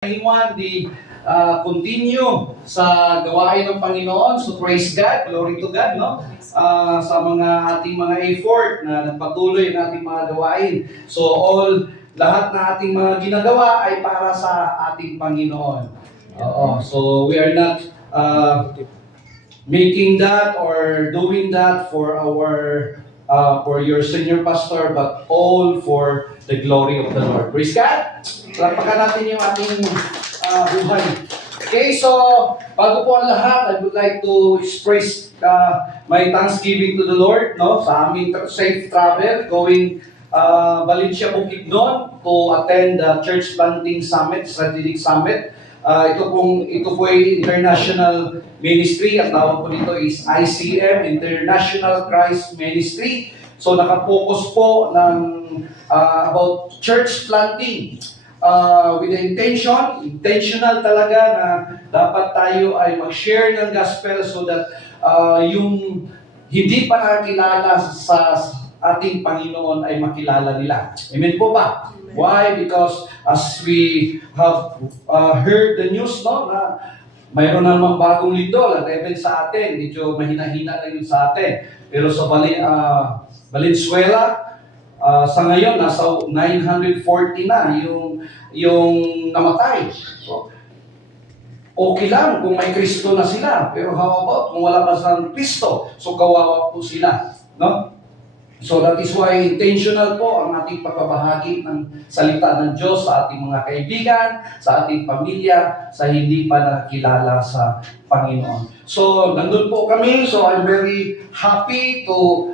Anyone, continue sa gawain ng Panginoon. So praise God, glory to God, no? Sa ating mga effort na nagpatuloy ng ating mga gawain. So lahat na ating mga ginagawa ay para sa ating Panginoon. So we are not making that or doing that for for your senior pastor, but all for the glory of the Lord. Praise God! Lapakan natin yung ating buhay. Okay, so bago po ang lahat, I would like to express my thanksgiving to the Lord, no, sa aming safe travel going Valencia, Bukidnon to attend the Church Planting Summit, Strategic Summit. Ito po ay international ministry. Ang tawag po dito is ICM, International Christ Ministry. So nakapokus po ng about church planting with the intentional talaga na dapat tayo ay mag-share ng gospel so that yung hindi pa nakakilala sa ating Panginoon ay makilala nila. Amen po ba? Why? Because as we have heard the news, no, na mayroon namang bagong lindol at even sa atin, medyo mahina-hina lang yun sa atin. Pero sa Valenzuela, sa ngayon, nasa 940 na yung namatay. So, okay lang kung may Kristo na sila. Pero how about kung wala pa sa Kristo? So, kawawa po sila. No? So that is why intentional po ang ating pagpapahagi ng salita ng Diyos sa ating mga kaibigan, sa ating pamilya, sa hindi pa nakilala sa Panginoon. So nandun po kami, so I'm very happy to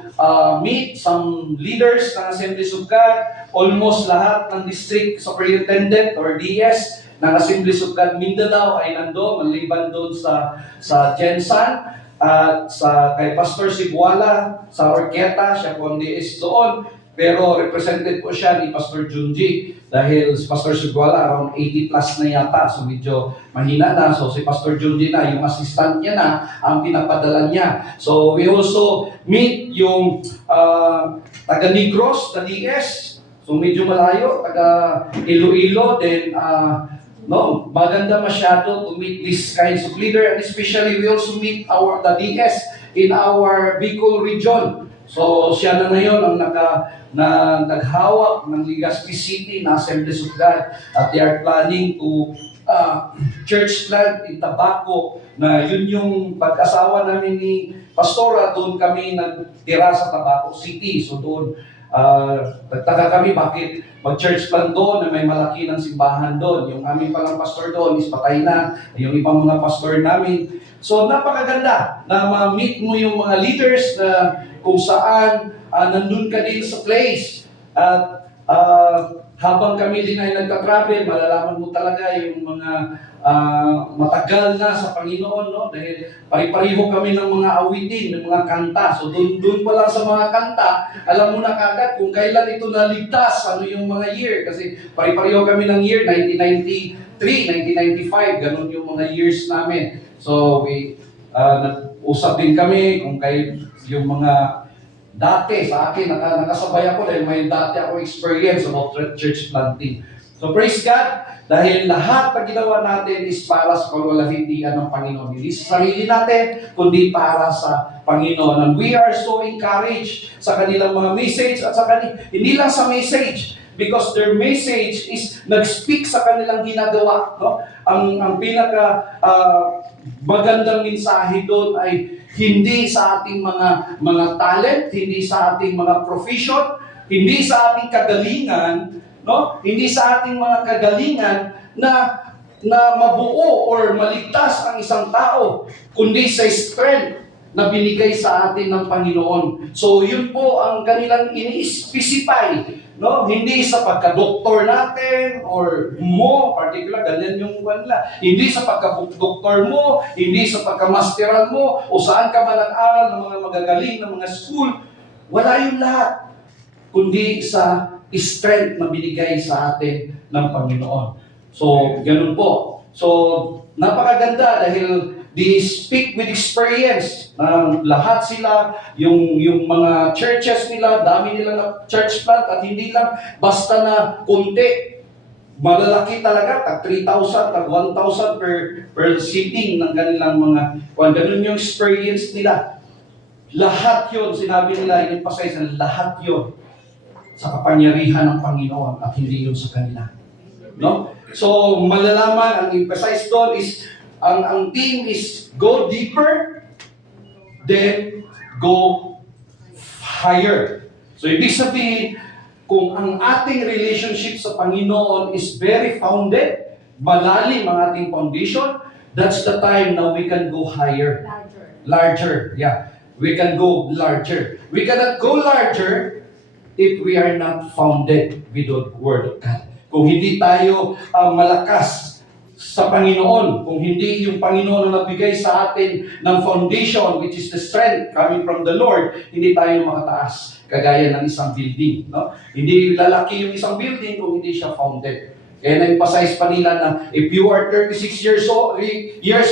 meet some leaders ng Assemblies of God, almost lahat ng District Superintendent or DS ng Assemblies of God Mindanao ay nandun, maliban doon sa Jensan. At kay Pastor Siguala sa Orqueta, siya po ang DS doon. Pero represented po siya ni Pastor Junji dahil si Pastor Siguala around 80 plus na yata. So medyo mahina na. So si Pastor Junji na, yung assistant niya na, ang pinapadala niya. So we also meet yung taga Negros, na DS. So medyo malayo, taga Iloilo, then no, maganda masyado to meet these kinds of leader, and especially we also meet the DS in our Bicol region. So siya na ngayon ang naghawak ng Legazpi City na Assemblies of God, at they are planning to church plant in Tabaco, na yun yung pag-asawa namin ni Pastora, doon kami nagtira sa Tabaco City. So doon nagtaka kami bakit mag-church plant doon na may malaki ng simbahan doon. Yung aming palang pastor doon is patay na, yung ibang mga pastor namin. So napakaganda na ma-meet mo yung mga leaders na kung saan nandun ka din sa place. At habang kami din ay nagta-travel, malalaman mo talaga yung mga matagal na sa Panginoon, no? Dahil pari-pariho kami ng mga awitin, ng mga kanta. So doon pa lang sa mga kanta, alam mo na kagad kung kailan ito naligtas, ano yung mga year. Kasi pari-pariho kami ng year, 1993, 1995, ganun yung mga years namin. So nag-usap din kami kung yung mga dati sa akin, nakasabay ako dahil may dati ako experience about church planting. So praise God, dahil lahat na ginawa natin is para sa pagwalahitian ng Panginoon. Hindi sa sarili natin, kundi para sa Panginoon. And we are so encouraged sa kanilang mga message at hindi lang sa message, because their message is nag-speak sa kanilang ginagawa. No? Ang pinaka magandang mensahe doon ay hindi sa ating mga talent, hindi sa ating mga profession, hindi sa ating kagalingan, no? Hindi sa ating mga kagalingan na mabuo or maligtas ang isang tao, kundi sa strength na binigay sa atin ng Panginoon. So yun po ang kanilang ini-specify, no? Hindi sa pagka-doktor natin or mo, particular, ganyan yung wala. Hindi sa pagka-doktor mo, hindi sa pagka-masteral mo, o saan ka man nag-aral ng mga magagaling ng mga school. Wala yung lahat, kundi sa strength na binigay sa atin ng Panginoon. So, ganun po. So, napakaganda dahil they speak with experience. Lahat sila, yung mga churches nila, dami nila na church plant, at hindi lang basta na kunti. malalaki talaga, tag 3,000, tag 1,000 per sitting ng kanilang mga, kung ganun yung experience nila. Lahat yon, sinabi nila, in-emphasize na lahat yon sa kapangyarihan ng Panginoon at hindi yun sa kanila. No? So, malalaman, ang emphasize doon is, ang theme is, go deeper, then go higher. So, ibig sabihin, kung ang ating relationship sa Panginoon is very founded, malalim ang ating foundation, that's the time now we can go higher. Larger, yeah. We can go larger. We cannot go larger if we are not founded with the Word of God. Kung hindi tayo malakas sa Panginoon, kung hindi yung Panginoon na nagbigay sa atin ng foundation, which is the strength coming from the Lord, hindi tayo makataas, kagaya ng isang building. No? Hindi lalaki yung isang building kung hindi siya founded. Kaya na-emphasize pa nila na if you are 36 years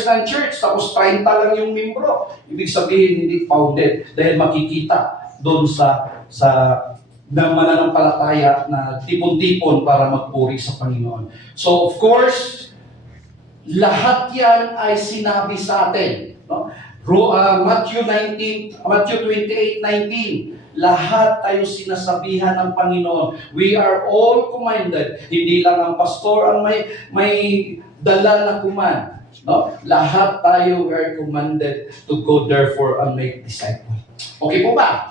ng church, tapos 30 lang yung membro, ibig sabihin hindi founded dahil makikita doon sa na mananampalataya na tipon-tipon para magpuri sa Panginoon. So of course, lahat yan ay sinabi sa atin. No? Matthew 28:19, lahat tayo sinasabihan ng Panginoon. We are all commanded. Hindi lang ang pastor ang may dala na command. No? Lahat tayo are commanded to go therefore and make disciples. Okay po ba?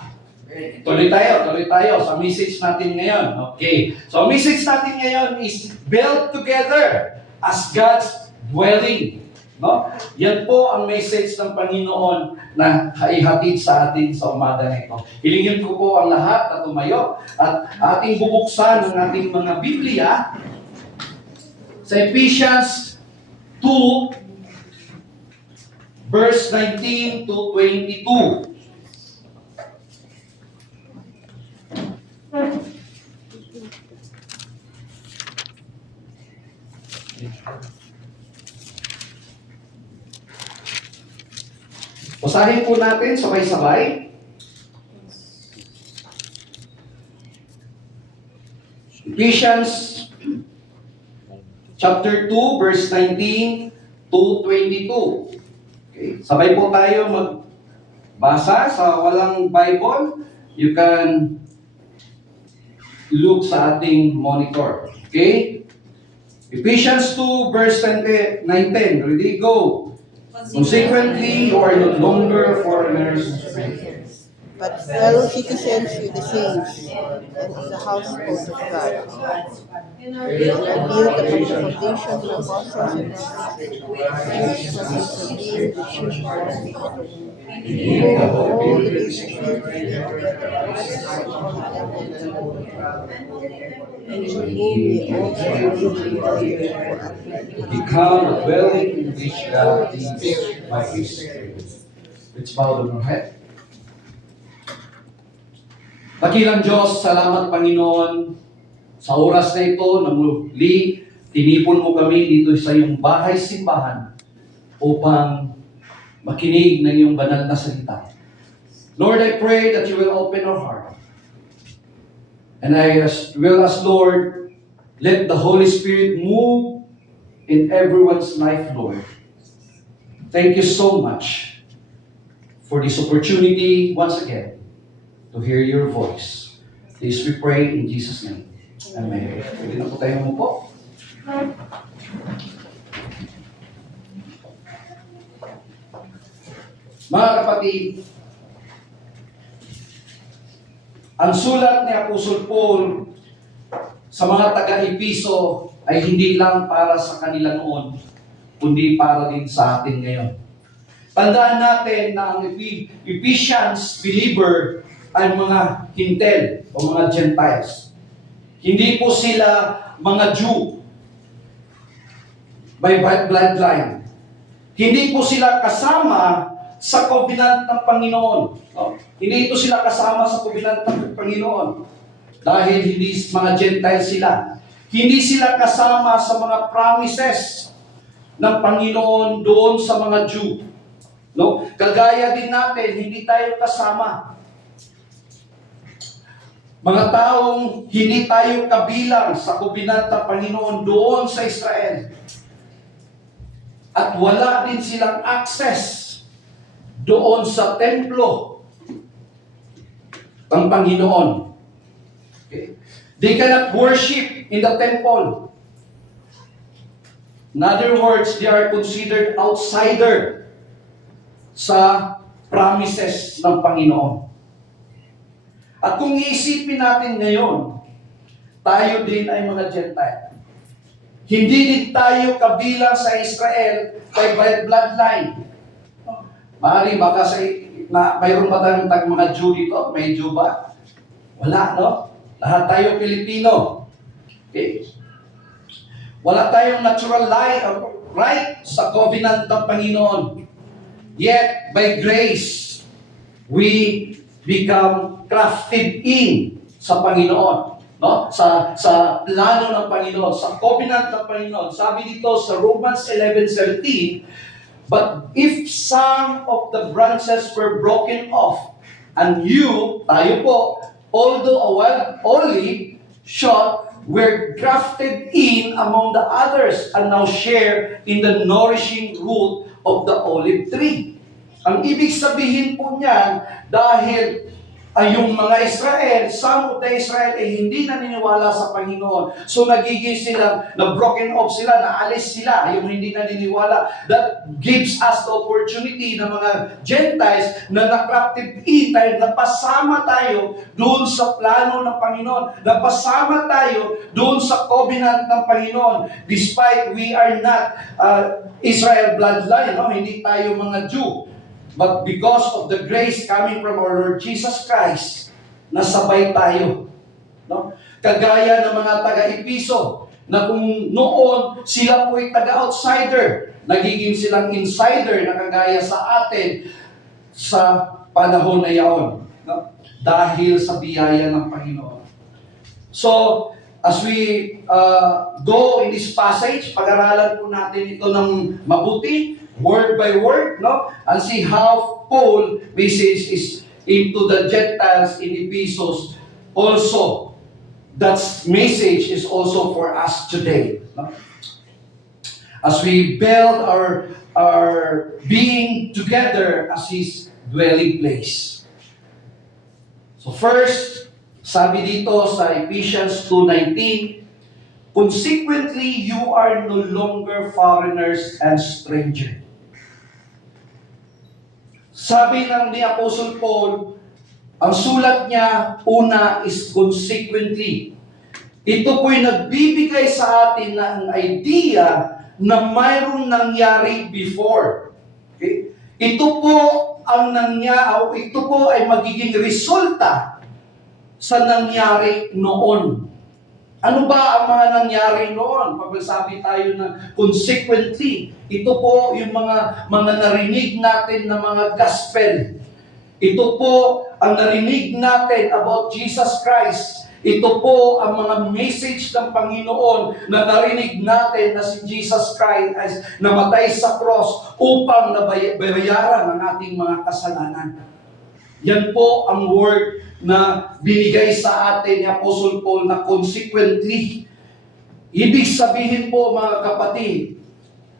Tuloy tayo sa message natin ngayon. Okay. So, message natin ngayon is build together as God's dwelling. No? Yan po ang message ng Panginoon na ihatid sa atin sa umaga na ito. Hilingin ko po ang lahat na tumayo at ating bubuksan ang ating mga Biblia sa Ephesians 2 verse 19 to 22. Basahin po natin sabay-sabay. Ephesians chapter 2 verse 19 to 22. Okay. Sabay po tayo magbasa. Sa walang Bible, you can look sa ating monitor. Okay? Ephesians 2 verse 19. Ready? Go. Consequently, you are no longer foreigners and strangers, but fellow citizens with the saints and in the household of God. And built upon the foundation of apostles and prophets, and from being the chief cornerstone. All the basic and in whom we also become a dwelling in which God lives by His Spirit. Let's bow down our head. Dakilang Diyos, salamat Panginoon sa oras na ito na muli tinipon mo kami dito sa iyong bahay-simbahan upang makinig ng iyong banal na salita. Lord, I pray that you will open our heart. And I will ask, Lord, let the Holy Spirit move in everyone's life, Lord. Thank you so much for this opportunity once again to hear your voice. This we pray in Jesus' name. Amen. Pwede na po tayo umupo. Mga kapatid, ang sulat ni Apostol Paul sa mga taga-Episo ay hindi lang para sa kanila noon, kundi para din sa atin ngayon. Tandaan natin na ang Ephesians believer ay mga Hintel o mga Gentiles. Hindi po sila mga Jew by bloodline. Hindi po sila kasama sa covenant ng Panginoon. No? Hindi ito sila kasama sa covenant ng Panginoon. Dahil hindi mga Gentiles sila. Hindi sila kasama sa mga promises ng Panginoon doon sa mga Jew. No? Kagaya din natin, hindi tayo kasama. Mga taong hindi tayo kabilang sa covenant ng Panginoon doon sa Israel. At wala din silang access doon sa templo ng Panginoon. Okay? They cannot worship in the temple. In other words, they are considered outsider sa promises ng Panginoon. At kung iisipin natin ngayon, tayo din ay mga Gentile. Hindi din tayo kabilang sa Israel by bloodline. Maaaring baka mayroon ba tayong mga Jew dito? May Jew ba? Wala, no? Lahat tayo Pilipino. Okay? Wala tayong natural right sa covenant ng Panginoon. Yet, by grace, we become crafted in sa Panginoon. No? Sa plano ng Panginoon, sa covenant ng Panginoon. Sabi dito sa Romans 11:17, but if some of the branches were broken off, and you, tayo po, although a wild olive, were grafted in among the others and now share in the nourishing root of the olive tree. Ang ibig sabihin po niyan, dahil yung mga Israel, some of the Israel ay hindi naniniwala sa Panginoon. So nagiging sila, na-broken off sila, naalis sila, yung hindi naniniwala. That gives us the opportunity ng mga Gentiles na na-crafted in tayo, napasama tayo doon sa plano ng Panginoon. Napasama tayo doon sa covenant ng Panginoon. Despite we are not Israel bloodline, no? Hindi tayo mga Jew. But because of the grace coming from our Lord Jesus Christ, nasabay tayo. No? Kagaya ng mga taga-Episo, na kung noon sila po'y taga-outsider, nagiging silang insider na kagaya sa atin sa panahon na yaon. No? Dahil sa biyaya ng Panginoon. So, as we go in this passage, pag-aralan po natin ito ng mabuti, word by word, no? And see how Paul message is into the Gentiles in Ephesus. Also, that message is also for us today. No? As we build our being together as His dwelling place. So first, sabi dito sa Ephesians 2:19, consequently, you are no longer foreigners and strangers. Sabi ng ni Apostle Paul, ang sulat niya, una is consequently. Ito po'y nagbibigay sa atin ng idea na mayroong nangyari before. Okay? Ito po ito po ay magiging resulta sa nangyari noon. Ano ba ang mga nangyari noon? Pag sabi tayo na consequently, ito po yung mga narinig natin na mga gospel. Ito po ang narinig natin about Jesus Christ. Ito po ang mga message ng Panginoon na narinig natin na si Jesus Christ ay namatay sa cross upang nabayaran ang ating mga kasalanan. Yan po ang word na binigay sa atin ni Apostle Paul na consequently. Ibig sabihin po mga kapatid,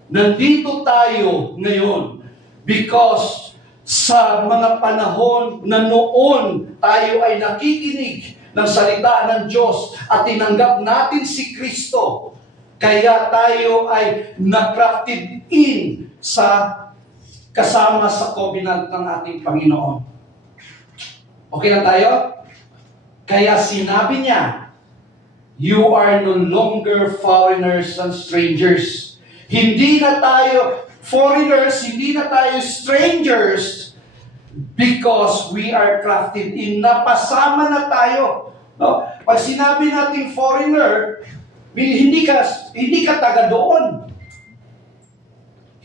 nandito tayo ngayon because sa mga panahon na noon tayo ay nakikinig ng salita ng Diyos at tinanggap natin si Kristo, kaya tayo ay na-crafted in sa kasama sa covenant ng ating Panginoon. Okay lang tayo? Kaya sinabi niya, you are no longer foreigners and strangers. Hindi na tayo foreigners, hindi na tayo strangers because we are crafted in. Napasama na tayo. No? Pag sinabi nating foreigner, hindi ka taga doon.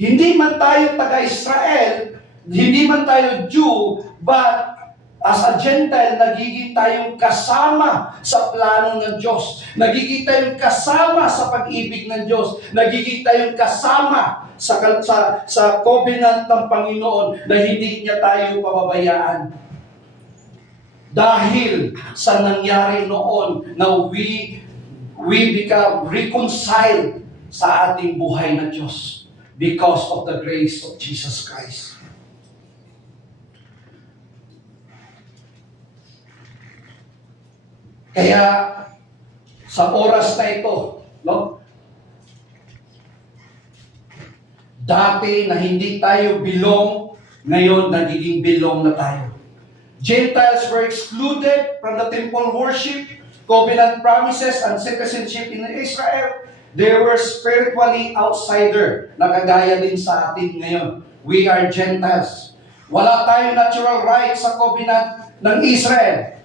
Hindi man tayo taga-Israel, hindi man tayo Jew, but as a Gentile, nagiging tayong kasama sa plano ng Diyos. Nagiging tayong kasama sa pag-ibig ng Diyos. Nagiging tayong kasama sa covenant ng Panginoon na hindi niya tayo pababayaan. dahil sa nangyari noon na we become reconciled sa ating buhay na Diyos because of the grace of Jesus Christ. Kaya sa oras na ito, no? Dati na hindi tayo belong, ngayon nagiging belong na tayo. Gentiles were excluded from the temple worship, covenant promises, and citizenship in Israel. They were spiritually outsider, na kagaya din sa atin ngayon. We are Gentiles. Wala tayong natural right sa covenant ng Israel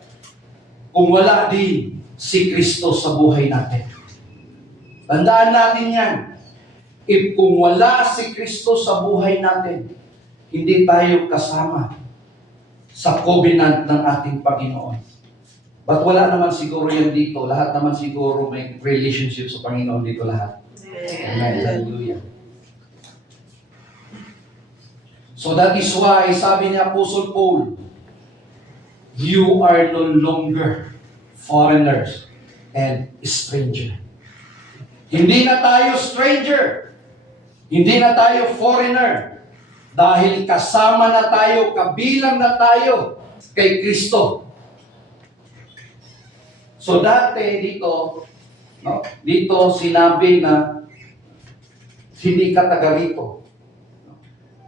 kung wala din si Kristo sa buhay natin. Tandaan natin yan. If kung wala si Kristo sa buhay natin, hindi tayo kasama sa covenant ng ating Panginoon. But wala naman siguro yan dito. Lahat naman siguro may relationship sa Panginoon dito lahat. Amen. Hallelujah. So that is why, sabi ni Apostle Paul, you are no longer foreigners and stranger. Hindi na tayo stranger. Hindi na tayo foreigner. Dahil kasama na tayo, kabilang na tayo kay Kristo. So dati dito, no, dito sinabi na hindi ka taga rito.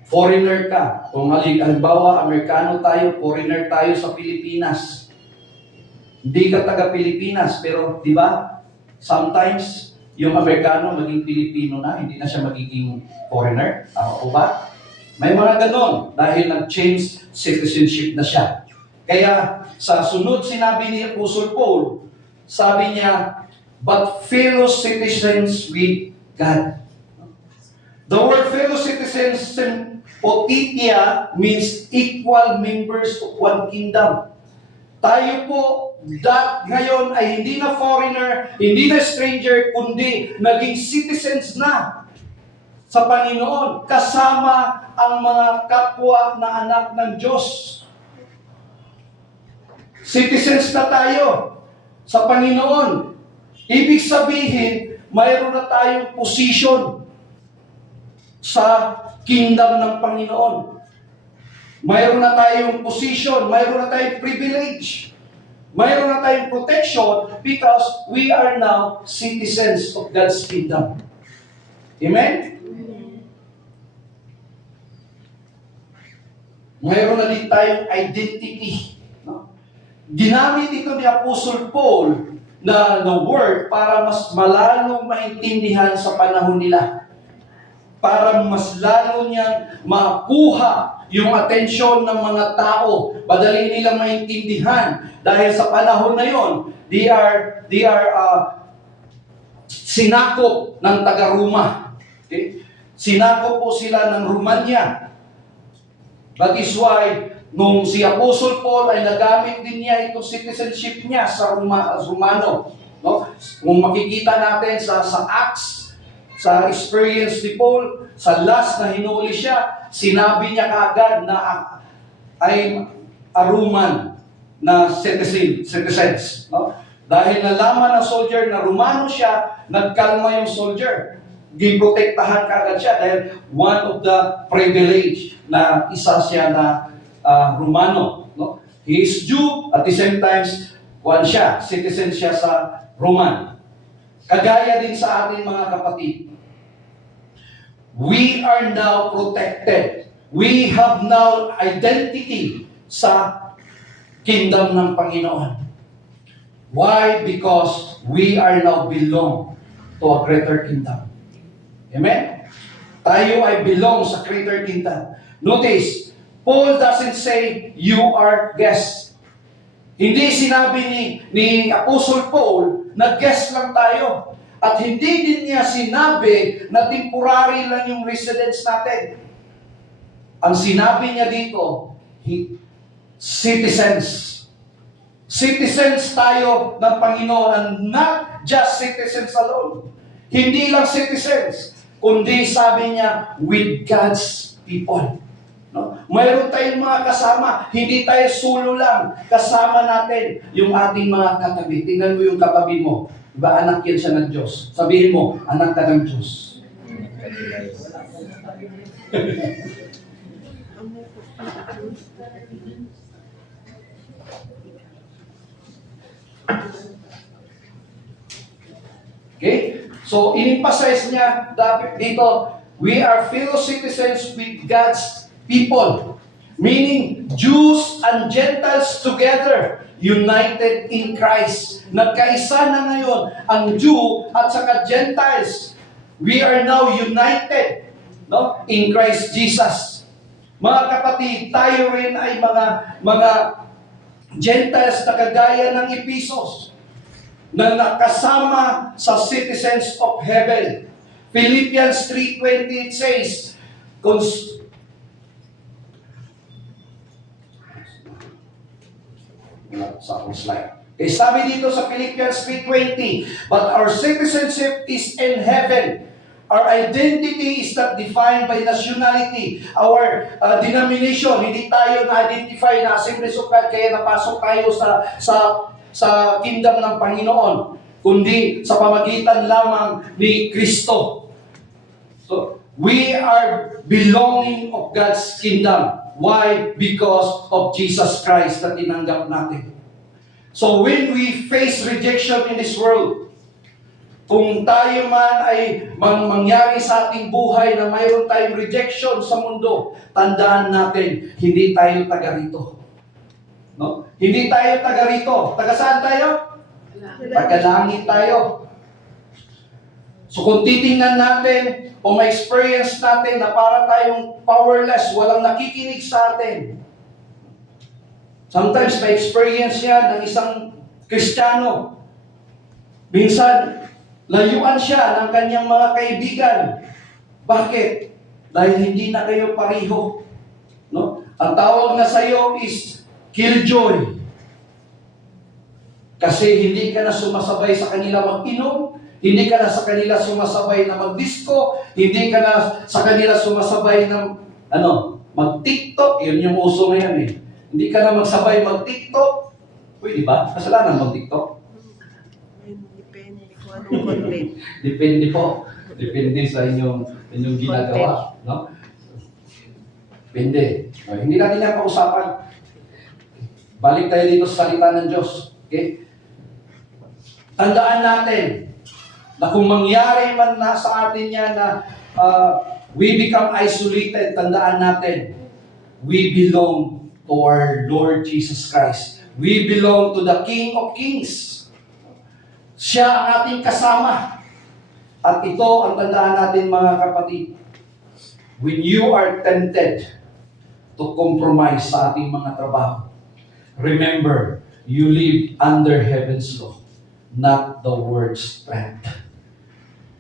Foreigner ka. Kung halimbawa, Amerikano tayo, foreigner tayo sa Pilipinas. Hindi ka taga Pilipinas, pero di ba, sometimes yung Amerikano maging Pilipino na, hindi na siya magiging foreigner. Tama po ba? May mga ganon dahil nag-change citizenship na siya. Kaya sa sunod sinabi ni Apostle Paul, sabi niya, but fellow citizens with God. The word fellow citizens, potitia, means equal members of one kingdom. Tayo po, ngayon ay hindi na foreigner, hindi na stranger, kundi naging citizens na sa Panginoon, kasama ang mga kapwa na anak ng Diyos. Citizens na tayo sa Panginoon. Ibig sabihin, mayroon na tayong position sa kingdom ng Panginoon. Mayroon na tayong position, mayroon na tayong privilege, mayroon na tayong protection because we are now citizens of God's kingdom. Amen? Mayroon na din tayong identity. No? Ginamit ito ni Apostle Paul na word para mas malalong maintindihan sa panahon nila. Para mas lalo niyang makuha yung atensyon ng mga tao. Madali nilang maintindihan. Dahil sa panahon na yon, they are sinakop ng taga-Roma. Okay? Sinakop po sila ng Romanya. That is why, nung si Apostle Paul ay nagamit din niya itong citizenship niya sa Romano. No? Kung makikita natin sa Acts, sa experience ni Paul, sa last na hinuli siya, sinabi niya kaagad na ay a Roman na citizens. No? Dahil nalaman ng soldier na Romano siya, nagkalma yung soldier. Giprotektahan kaagad siya dahil one of the privilege na isa siya na Romano. No? He is Jew, at the same time, citizen siya sa Roman. Kagaya din sa ating mga kapatid. We are now protected. We have now identity sa kingdom ng Panginoon. Why? Because we are now belong to a greater kingdom. Amen? Tayo ay belong sa greater kingdom. Notice, Paul doesn't say, you are guests. Hindi sinabi ni Apostle Paul na guest lang tayo. At hindi din niya sinabi na temporary lang yung residence natin. Ang sinabi niya dito, citizens. Citizens tayo ng Panginoon, and not just citizens alone. Hindi lang citizens, kundi sabi niya, with God's people. No? Mayroon tayong mga kasama, hindi tayo solo lang. Kasama natin yung ating mga katabi. Tingnan mo yung katabi mo. Diba, anak yan siya ng Diyos. Sabihin mo, anak ka ng Diyos. Okay? So, in-emphasize niya dito, we are fellow citizens with God's people. Meaning, Jews and Gentiles together, united in Christ. Nagkaisa na ngayon ang Jew at saka Gentiles. We are now united, no, in Christ Jesus. Mga kapatid, tayo rin ay mga Gentiles na kagaya ng Ephesus na nakasama sa citizens of heaven. Philippians 3:20 it says, sa akong slide. Okay, sabi dito sa Philippians 3:20, but our citizenship is in heaven. Our identity is not defined by nationality. Our denomination, hindi tayo na-identify na Assemblies of God, kaya napasok tayo sa kingdom ng Panginoon, kundi sa pamagitan lamang ni Kristo. So, we are belonging of God's kingdom. Why? Because of Jesus Christ na tinanggap natin. So when we face rejection in this world, kung tayo man ay mangyari sa ating buhay na mayroon tayong rejection sa mundo, tandaan natin, hindi tayo taga rito. No? Hindi tayo taga rito. Taga saan tayo? Taga langit tayo. So kung titingnan natin o ma-experience natin na para tayong powerless, walang nakikinig sa atin. Sometimes ma-experience yan ng isang Kristiyano. Minsan, layuan siya ng kanyang mga kaibigan. Bakit? Dahil hindi na kayo pareho. No? Ang tawag na sa iyo is killjoy. Kasi hindi ka na sumasabay sa kanila mag-inom, hindi ka na sa kanila sumasabay na mag-disco, hindi ka na sa kanila sumasabay ng mag-TikTok. Yun yung uso ngayon eh. Hindi ka na magsabay mag-TikTok. Pwede ba? Kasalanan mag-TikTok? Depende kung anong content. Depende po. Depende sa inyong ginagawa. No? Depende. Hindi natin yan pausapan. Balik tayo dito sa salita ng Diyos. Okay? Tandaan natin na kung mangyari man na sa atin yan na we become isolated, tandaan natin, we belong to our Lord Jesus Christ. We belong to the King of Kings. Siya ang ating kasama. At ito ang tandaan natin mga kapatid. When you are tempted to compromise sa ating mga trabaho, remember, you live under heaven's law, not the world's strength.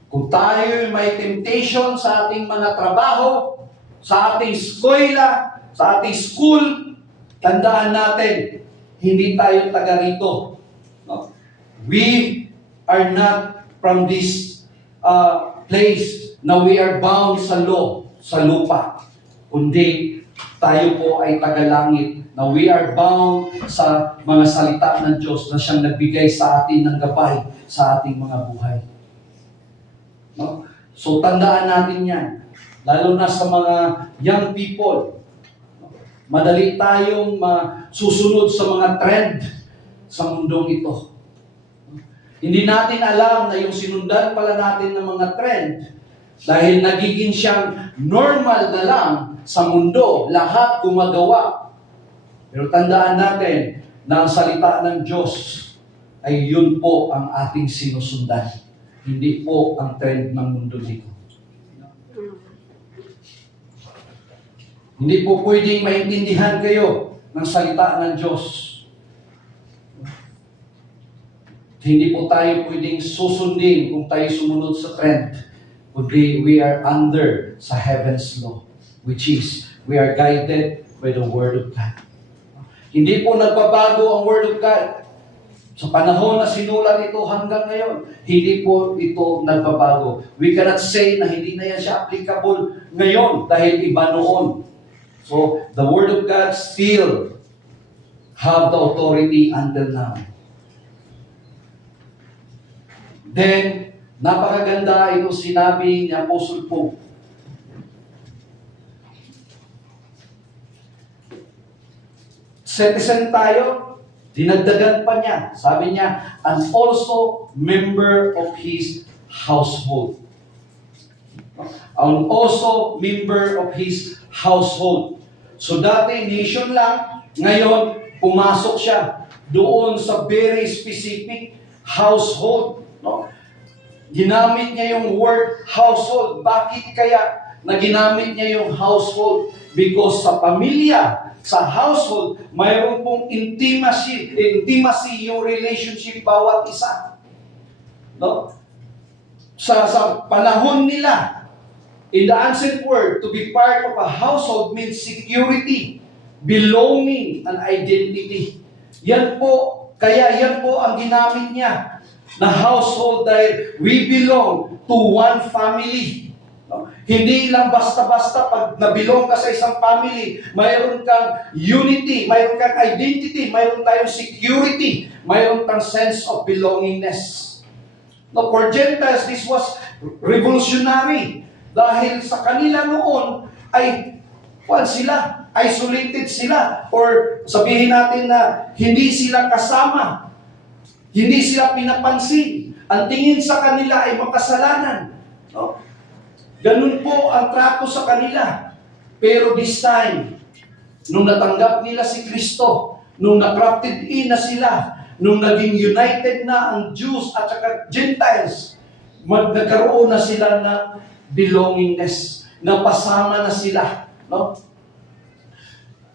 Kung tayo may temptation sa ating mga trabaho, sa ating eskwela, sa ating school, tandaan natin, hindi tayo taga rito. No? We are not from this place na we are bound sa law, sa lupa. Kundi tayo po ay taga-langit na we are bound sa mga salita ng Diyos na siyang nagbigay sa atin ng gabay sa ating mga buhay. No? So tandaan natin yan. Lalo na sa mga young people. Madali tayong susunod sa mga trend sa mundong ito. Hindi natin alam na yung sinundan pala natin ng mga trend dahil nagiging siyang normal na lang sa mundo, lahat gumagawa. Pero tandaan natin na ang salita ng Diyos ay yun po ang ating sinusundan. Hindi po ang trend ng mundo dito. Hindi po pwedeng maintindihan kayo ng salita ng Diyos. Hindi po tayo pwedeng susundin kung tayo sumunod sa trend. Kundi we are under sa heaven's law, which is we are guided by the Word of God. Hindi po nagbabago ang Word of God. Sa panahon na sinulat ito hanggang ngayon, hindi po ito nagbabago. We cannot say na hindi na yan siya applicable ngayon dahil iba noon. So, the Word of God still have the authority until now. Then, napakaganda ito sinabi ni Apostle Paul. Citizen tayo, dinagdagan pa niya. Sabi niya, and also member of his household. And also member of his household. So dati nation lang, ngayon pumasok siya doon sa very specific household. No? Ginamit niya yung word household. Bakit kaya na ginamit niya yung household? Because sa pamilya, sa household, mayroon pong intimacy yung relationship bawat isa. No? Sa panahon nila, in the ancient word, to be part of a household means security, belonging, and identity. Yan po ang ginamit niya na household dahil we belong to one family. No? Hindi lang basta-basta pag nabilong ka sa isang family, mayroon kang unity, mayroon kang identity, mayroon tayong security, mayroon kang sense of belongingness. No, for Gentiles, this was revolutionary. Dahil sa kanila noon ay isolated sila, or sabihin natin na hindi sila kasama, hindi sila pinapansin. Ang tingin sa kanila ay makasalanan. No? Ganun po ang trato sa kanila. Pero this time, nung natanggap nila si Kristo, nung na-crafted in na sila, nung naging united na ang Jews at saka Gentiles, nagkaroon na sila na belongingness, napasama na sila, no?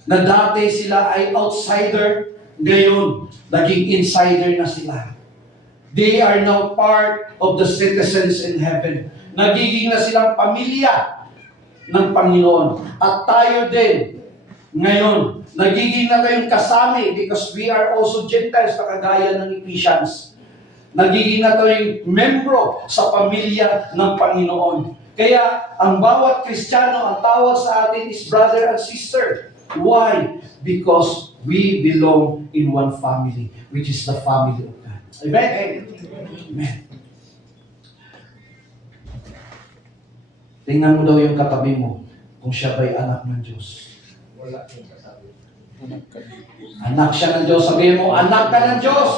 Na dati sila ay outsider, ngayon naging insider na sila. They are now part of the citizens in heaven. Nagiging na silang pamilya ng Panginoon. At tayo din, ngayon, nagiging na tayong kasami because we are also Gentiles na kagaya ng Ephesians. Nagiging na tayong membro sa pamilya ng Panginoon. Kaya, ang bawat Kristiyano, ang tawag sa atin is brother and sister. Why? Because we belong in one family, which is the family of God. Amen? Amen. Tingnan mo daw yung katabi mo kung siya ba'y anak ng Diyos. Wala yung kasabi. Anak siya ng Diyos. Sabihin mo, anak ka ng Diyos.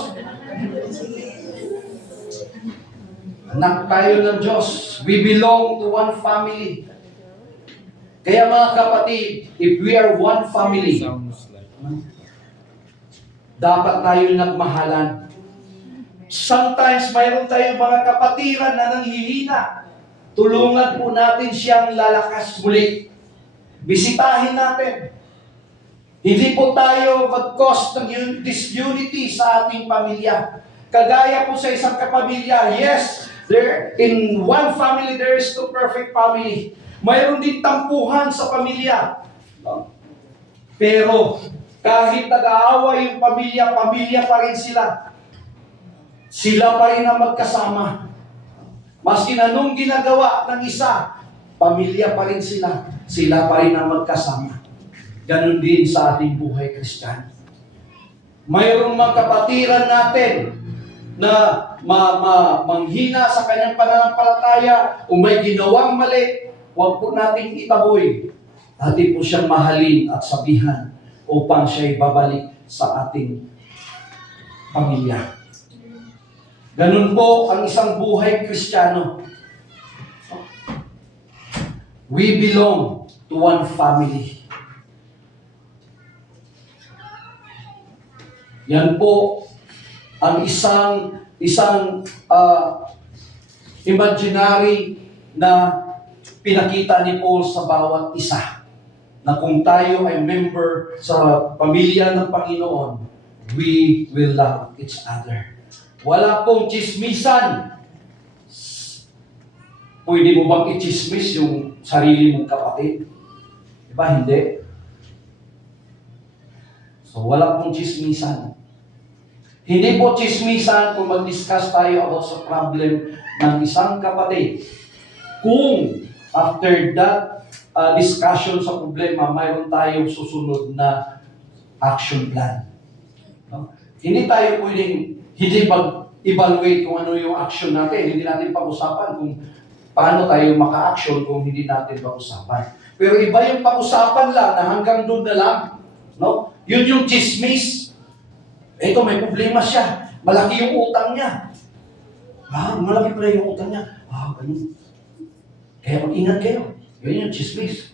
Anak tayo ng Diyos. We belong to one family. Kaya mga kapatid, if we are one family, dapat tayo nagmahalan. Sometimes, mayroon tayong mga kapatiran na nanghihina. Tulungan po natin siyang lalakas muli. Bisitahin natin. Hindi po tayo mag-cause ng disunity sa ating pamilya. Kagaya po sa isang kapamilya, yes, in one family, there is no perfect family. Mayroon din tampuhan sa pamilya. Pero, kahit nag-aaway yung pamilya, pamilya pa rin sila. Sila pa rin ang magkasama. Maski na nung ginagawa ng isa, pamilya pa rin sila. Sila pa rin ang magkasama. Ganon din sa ating buhay Kristiyano. Mayroong mga kapatiran natin na manghina sa kanyang pananampalataya o may ginawang mali, huwag po nating itaboy. Atin po siyang mahalin at sabihan upang siya'y babalik sa ating pamilya. Ganun po ang isang buhay Kristiyano. We belong to one family. Yan po ang isang imaginary na pinakita ni Paul sa bawat isa. Na kung tayo ay member sa pamilya ng Panginoon, we will love each other. Wala pong chismisan. Pwede mo bang i-chismis yung sarili mong kapatid? Diba? Hindi. So, wala pong chismisan. Hindi po chismisan kung mag-discuss tayo about sa problem ng isang kapatid. Kung after that discussion sa problema, mayroon tayong susunod na action plan. No? Hindi tayo pwedeng hindi mag-evaluate kung ano yung action natin. Hindi natin pag-usapan kung paano tayo maka-action kung hindi natin pag-usapan. Pero iba yung pag-usapan lang na hanggang doon na lang. No? Yun yung chismis. Ito, may problema siya. Malaki yung utang niya. Malaki pala yung utang niya. Ganun. Kaya mag-ingat kayo. Yun yung chismis.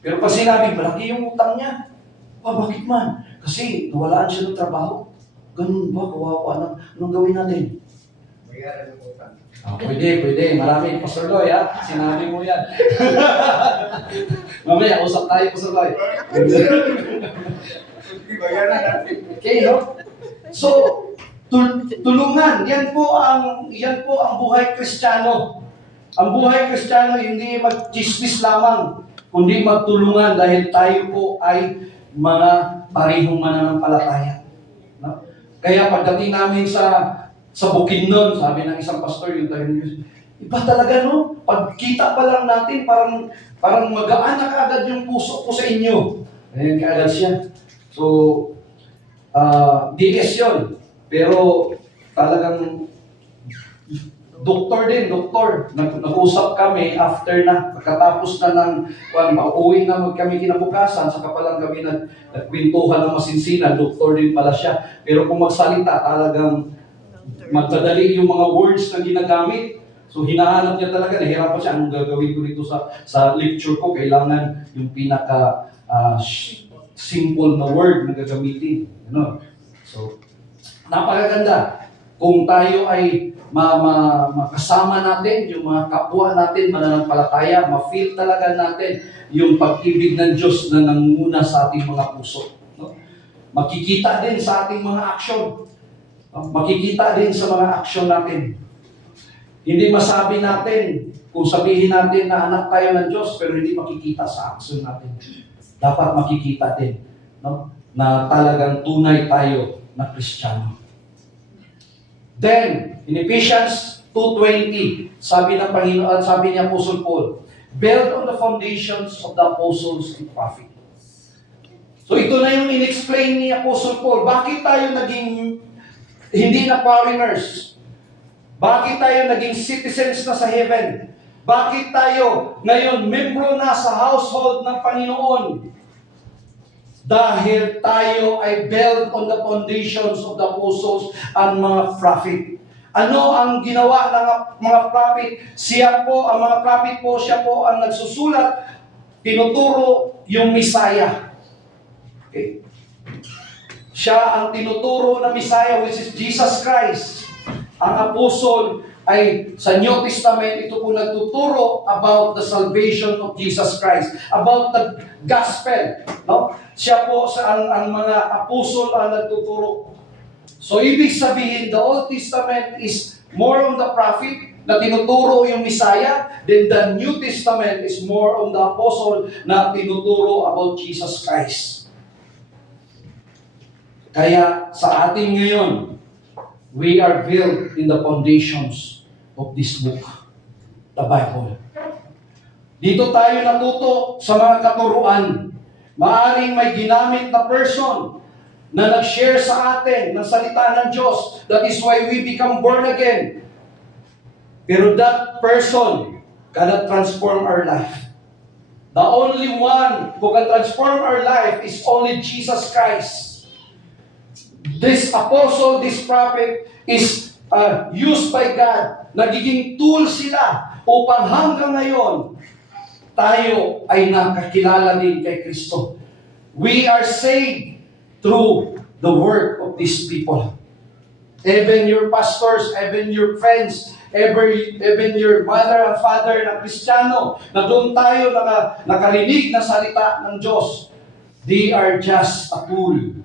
Pero pag sinabi, malaki yung utang niya. Bakit man? Kasi nawalaan siya ng trabaho. Ganun ba? Kawawa. Anong gawin natin? Bayaran yung utang. Pwede. Marami, Pastor Loy, ha? Sinabi mo yan. Mamaya, usap tayo, Pastor Loy. Bayaran natin. Okay, no? So, tulungan. Yan po ang buhay Kristiyano. Ang buhay Kristiyano hindi mag-chismis lamang, kundi magtulungan dahil tayo po ay mga parehong mananampalataya. No? Kaya pagdating namin sa Bukidnon, sabi ng isang pastor, yung tayo iba talaga, no? Pagkita pa lang natin, parang magaan na kaagad yung puso ko sa inyo. Ayan kaagad siya. So, DS yun. Pero talagang doktor. Nag-usap kami after na, pagkatapos na ng, mauwi na kami kinabukasan, saka pa lang kami nagkwentuhan ng masinsinan, doktor din pala siya. Pero kung magsalita, talagang magdadali yung mga words na ginagamit. So hinahanap niya talaga, nahirapan siya, anong gagawin ko dito sa lecture ko, kailangan yung pinaka simple na word na gagamitin. So, napakaganda kung tayo ay makasama natin yung mga kapwa natin, mananampalataya, ma-feel talaga natin yung pag-ibig ng Diyos na nangunguna sa ating mga puso. No? Makikita din sa ating mga aksyon. Makikita din sa mga aksyon natin. Hindi masabi natin kung sabihin natin na anak tayo ng Diyos pero hindi makikita sa aksyon natin. Dapat makikita din, no? Na talagang tunay tayo na Kristiyano. Then, in Ephesians 2:20, sabi ng Panginoon, sabi ni Apostle Paul, build on the foundations of the apostles and prophets. So ito na yung in-explain ni Apostle Paul. Bakit tayo naging hindi na foreigners? Bakit tayo naging citizens na sa heaven? Bakit tayo ngayon membro na sa household ng Panginoon? Dahil tayo ay built on the foundations of the apostles and mga prophet. Ano ang ginawa ng mga prophet? Ang mga prophet po, siya po ang nagsusulat, tinuturo yung Messiah. Okay. Siya ang tinuturo na Messiah, which is Jesus Christ. Ang apostle ay sa New Testament, ito po nagtuturo about the salvation of Jesus Christ, about the gospel. No? Siya po ang mga apostle ang nagtuturo. So, ibig sabihin, the Old Testament is more on the prophet na tinuturo yung Messiah, then the New Testament is more on the apostle na tinuturo about Jesus Christ. Kaya sa atin ngayon, we are built in the foundations of this book, the Bible. Dito tayo natuto sa mga katuruan. Maaring may ginamit na person na nag-share sa atin ng salita ng Diyos. That is why we become born again. Pero that person cannot transform our life. The only one who can transform our life is only Jesus Christ. This apostle, this prophet is used by God. Nagiging tool sila upang hanggang ngayon tayo ay nakakilala din kay Kristo. We are saved through the work of these people. Even your pastors, even your friends, even your mother and father na Kristiyano, na doon tayo nakarinig na salita ng Diyos, they are just a tool.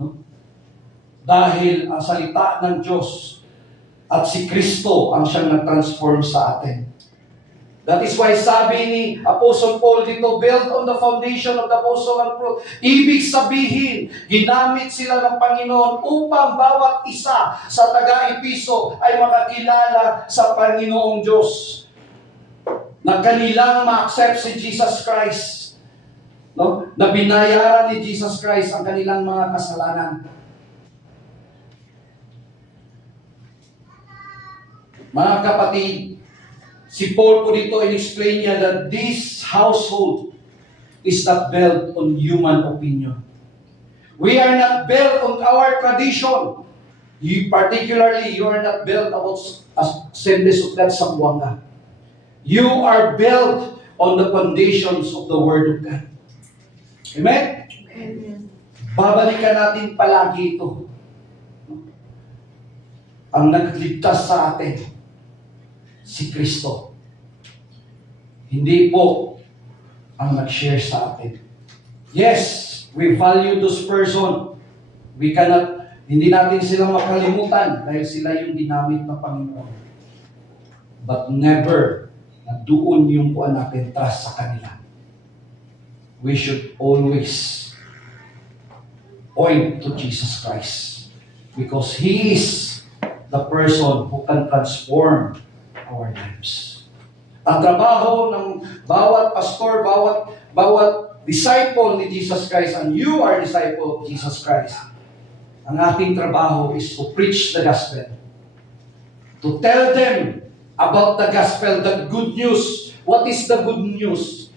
No? Dahil ang salita ng Diyos at si Kristo ang siyang nag-transform sa atin. That is why sabi ni Apostle Paul dito, build on the foundation of the apostle and prophet. Ibig sabihin, ginamit sila ng Panginoon upang bawat isa sa taga-Episo ay makakilala sa Panginoong Diyos. na kanilang ma-accept si Jesus Christ. No? Na binayaran ni Jesus Christ ang kanilang mga kasalanan. Mga kapatid, si Paul po dito in-explain niya that this household is not built on human opinion. We are not built on our tradition. Particularly, you are not built about Assemblies of God Sambuanga. You are built on the foundations of the Word of God. Amen? Amen. Babalikan natin palagi ito. Ang nagligtas sa atin, si Kristo. Hindi po ang nag-share sa atin. Yes, we value those person. Hindi natin sila makalimutan dahil sila yung ginamit ng Panginoon. But never na doon yung kuan natin trust sa kanila. We should always point to Jesus Christ because He is the person who can transform our lives. Ang trabaho ng bawat pastor, bawat disciple ni Jesus Christ, and you are disciple of Jesus Christ, ang ating trabaho is to preach the gospel. To tell them about the gospel, the good news. What is the good news?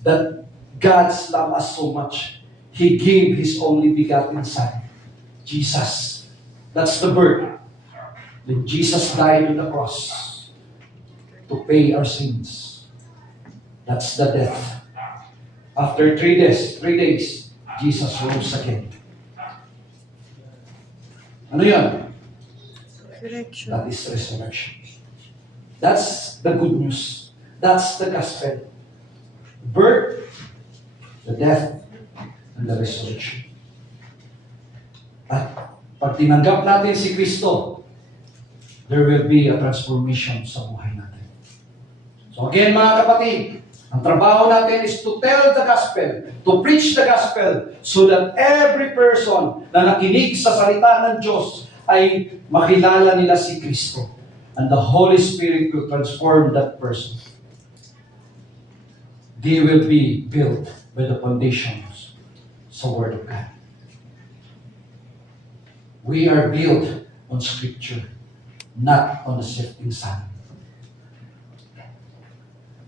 That God's love us so much. He gave His only begotten Son, Jesus. That's the birth. Then Jesus died on the cross to pay our sins. That's the death. After 3 days, Jesus rose again. Ano yun? Resurrection. That is resurrection. That's the good news. That's the gospel. The birth, the death, and the resurrection. At pag tinanggap natin si Kristo, there will be a transformation sa buhay natin. So again mga kapatid, ang trabaho natin is to tell the gospel, to preach the gospel, so that every person na nakinig sa salita ng Diyos ay makilala nila si Kristo. And the Holy Spirit will transform that person. They will be built by the foundations sa Word of God. We are built on Scripture, not on the shifting sand.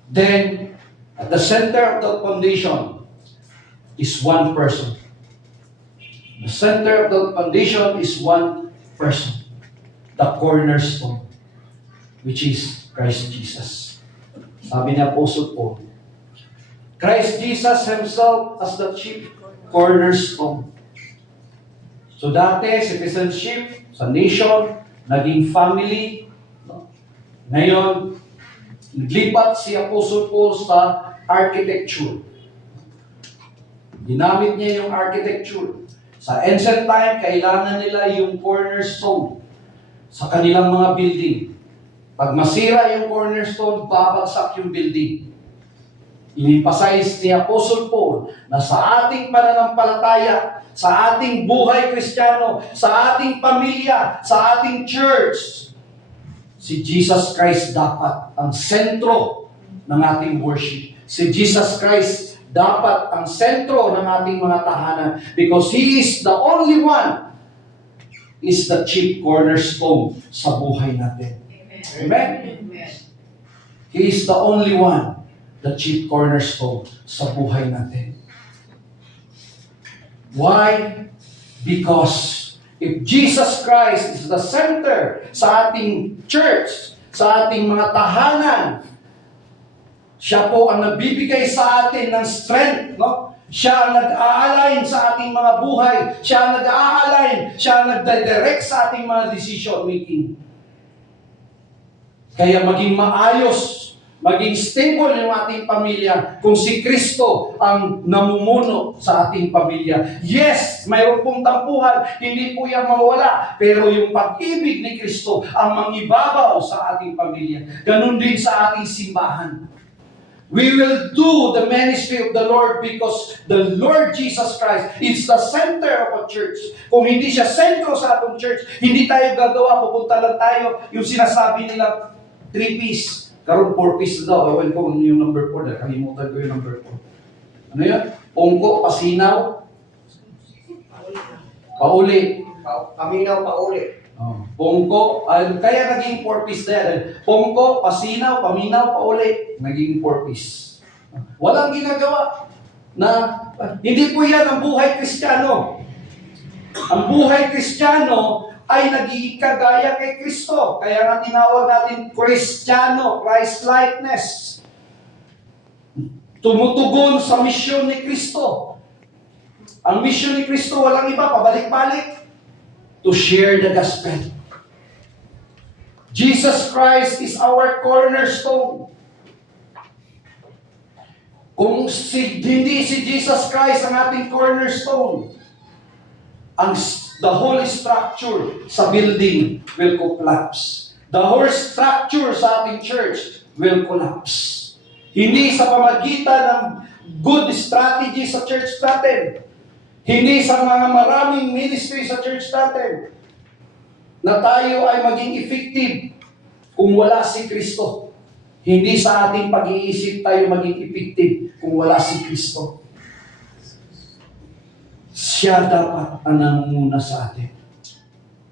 Then, at the center of the foundation is one person. The center of the foundation is one person. The cornerstone, which is Christ Jesus. Sabi ni Apostle Paul, Christ Jesus Himself as the chief cornerstone. So dati, citizenship sa nation, naging family. No? Ngayon, naglipat si Apostle Paul sa architecture. Ginamit niya yung architecture. Sa ancient time, kailangan nila yung cornerstone sa kanilang mga building. Pag masira yung cornerstone, babagsak yung building. In-emphasize ni Apostle Paul na sa ating pananampalataya, sa ating buhay Kristiyano, sa ating pamilya, sa ating church, si Jesus Christ dapat ang sentro ng ating worship. Si Jesus Christ dapat ang sentro ng ating mga tahanan because He is the only one, is the chief cornerstone sa buhay natin. Amen? He is the only one, the chief cornerstone sa buhay natin. Why? Because if Jesus Christ is the center sa ating church, sa ating mga tahanan, siya po ang nagbibigay sa atin ng strength, no? Siya ang nag-a-align sa ating mga buhay. Siya ang nag-a-align. Siya ang nagdidirect sa ating mga decision making. Kaya maging maayos, maging stable yung ating pamilya kung si Kristo ang namumuno sa ating pamilya. Yes, mayroon pong tampuhan, hindi po yan mawala. Pero yung pag-ibig ni Kristo ang mangibabaw sa ating pamilya. Ganun din sa ating simbahan. We will do the ministry of the Lord because the Lord Jesus Christ is the center of a church. Kung hindi siya sentro sa atong church, hindi tayo gagawa, pupunta lang tayo yung sinasabi nila 3 P's. Karon 4 piece na daw. Ewan ko ano yung number 4. Nakalimutan ko yung number 4. Ano yun? Pongko, pasinaw, pauli. Paminaw pa uli. Oh. Pongko, kaya naging 4 piece na yan. Pongko, pasinaw, paminaw, pauli. Naging 4 piece. Walang ginagawa na hindi po yan ang buhay Kristiyano. Ang buhay Kristiyano ay nagiging kagaya kay Kristo. Kaya nga tinawag natin Kristiyano, Christ-likeness. Tumutugon sa misyon ni Kristo. Ang misyon ni Kristo walang iba, pabalik-balik. To share the gospel. Jesus Christ is our cornerstone. Kung hindi si Jesus Christ ang ating cornerstone, the whole structure sa building will collapse. The whole structure sa ating church will collapse. Hindi sa pamagitan ng good strategy sa church natin. Hindi sa mga maraming ministry sa church natin na tayo ay maging effective kung wala si Kristo. Hindi sa ating pag-iisip tayo maging effective kung wala si Kristo. Siya dapat ang nangunguna sa atin.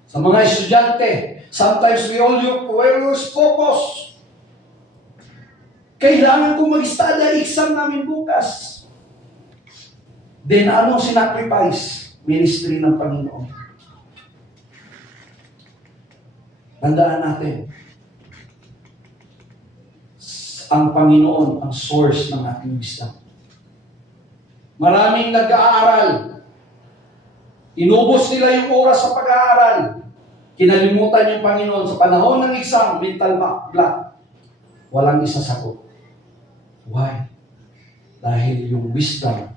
Sa mga estudyante, sometimes we always focus. Kailangan kong mag-study exam namin bukas. Then, anong sinacrifice? Ministry ng Panginoon. Tandaan natin, ang Panginoon ang source ng ating wisdom. Maraming nag-aaral. Inubos nila yung oras sa pag-aaral. Kinalimutan yung Panginoon sa panahon ng exam, mental block. Walang isasagot. Why? Dahil yung wisdom,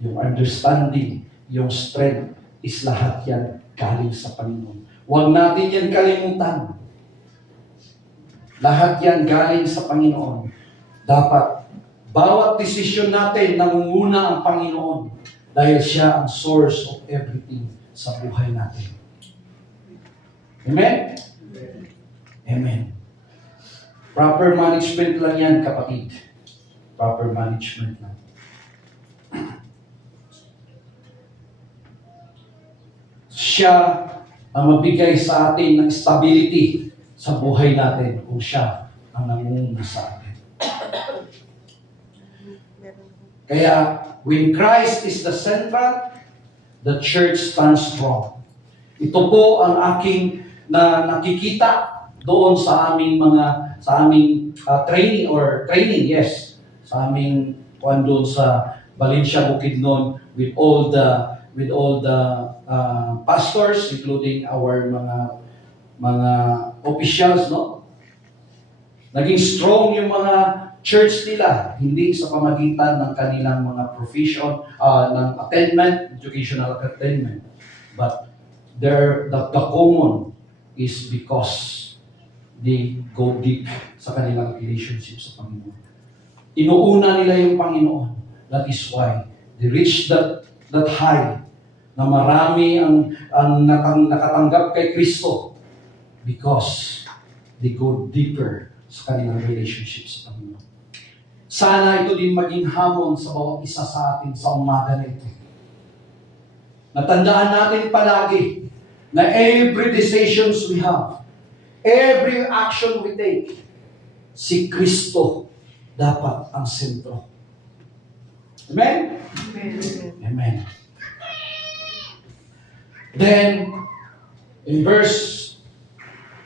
yung understanding, yung strength, is lahat yan galing sa Panginoon. Huwag natin yan kalimutan. Lahat yan galing sa Panginoon. Dapat, bawat desisyon natin, nangunguna ang Panginoon. Dahil siya ang source of everything sa buhay natin. Amen? Amen. Proper management lang yan, kapatid. Proper management lang. Siya ang magbigay sa atin ng stability sa buhay natin kung siya ang nangunguna sa atin. Kaya, when Christ is the central, the church stands strong. Ito po ang aking na nakikita doon sa aming training, sa aming doon sa Valencia, Bukidnon, with all the pastors, including our mga officials, no? Naging strong yung mga church nila, hindi sa pamagitan ng kanilang mga profession, ng attainment, educational attainment, but the common is because they go deep sa kanilang relationship sa Panginoon. Inuuna nila yung Panginoon. That is why they reach that high na marami ang nakatanggap kay Kristo because they go deeper sa kanilang relationship sa Panginoon. Sana ito din maging hamon sa bawat isa sa atin sa umaga na ito. Natandaan natin palagi na every decisions we have, every action we take, si Kristo dapat ang sentro. Amen? Amen. Amen. Then, in verse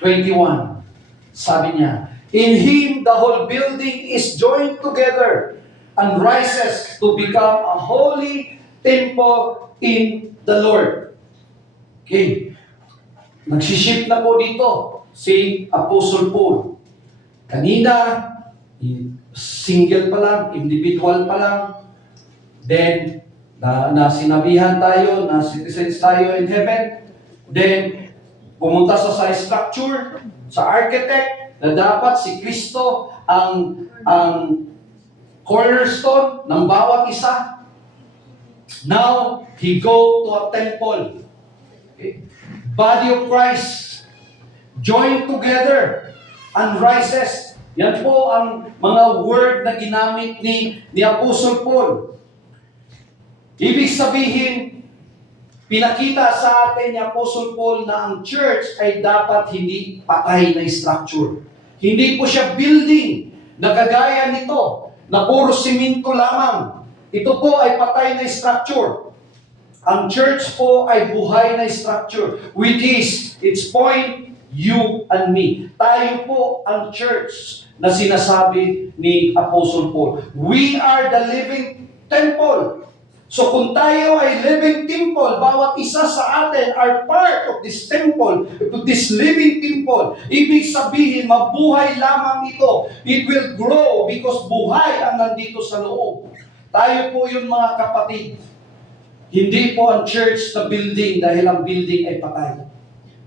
21, sabi niya, in Him the whole building is joined together and rises to become a holy temple in the Lord. Okay. Nagsiship na po dito si Apostle Paul. Kanina, single pa lang, individual pa lang. Then, na sinabihan tayo, na citizens tayo in heaven. Then, pumunta sa structure, sa architect, na dapat si Kristo ang cornerstone ng bawat isa. Now, he go to a temple. Okay? Body of Christ, joined together and rises Yan po ang mga word na ginamit ni Apostle Paul. Ibig sabihin, pinakita sa atin ni Apostle Paul na ang church ay dapat hindi patay na structure. Hindi po siya building na kagaya nito, na puro simento lamang. Ito po ay patay na structure. Ang church po ay buhay na structure, which is, its point, you and me. Tayo po ang church na sinasabi ni Apostle Paul. We are the living temple. So kung tayo ay living temple, bawat isa sa atin are part of this temple, of this living temple. Ibig sabihin, mabuhay lamang ito. It will grow because buhay ang nandito sa loob. Tayo po yung mga kapatid. Hindi po ang church na building dahil ang building ay patay.